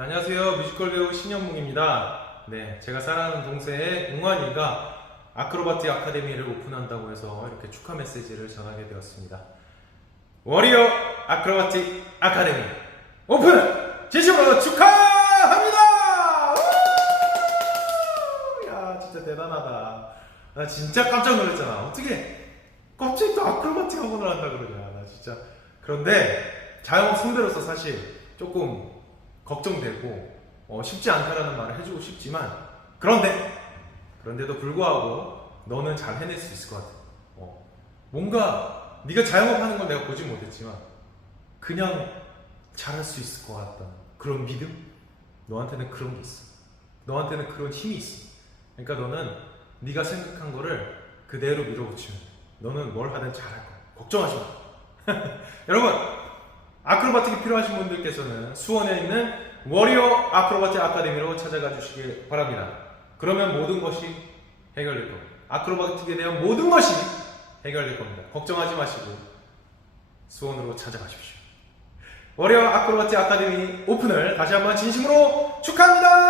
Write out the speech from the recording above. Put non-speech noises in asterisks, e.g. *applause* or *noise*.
네, 안녕하세요. 뮤지컬 배우 신현묵입니다. 네, 제가 사랑하는 동생의 웅환이가 아크로바티 아카데미를 오픈한다고 해서 이렇게 축하 메시지를 전하게 되었습니다. 워리어 아크로바티 아카데미 오픈! 진심으로 축하합니다! 우! 야, 진짜 대단하다. 나 진짜 깜짝 놀랐잖아. 어떻게 갑자기 또 아크로바틱 학원을 한다 그러냐. 나 진짜. 그런데 자영업 선배로서 사실 조금 걱정되고 어, 쉽지 않다라는 말을 해주고 싶지만 그런데 그런데도 불구하고 너는 잘 해낼 수 있을 것 같아. 어, 뭔가 네가 자영업하는 건 내가 보지 못했지만 그냥 잘할 수 있을 것 같다. 그런 믿음? 너한테는 그런 게 있어. 너한테는 그런 힘이 있어. 그러니까 너는 네가 생각한 거를 그대로 밀어붙이면 돼. 너는 뭘 하든 잘할 거야. 걱정하지 마. *laughs* 여러분, 아크로바틱이 필요하신 분들께서는 수원에 있는 워리어 아크로바틱 아카데미로 찾아가 주시길 바랍니다. 그러면 모든 것이 해결될 겁니다. 아크로바틱에 대한 모든 것이 해결될 겁니다. 걱정하지 마시고 수원으로 찾아가십시오. 워리어 아크로바틱 아카데미 오픈을 다시 한번 진심으로 축하합니다.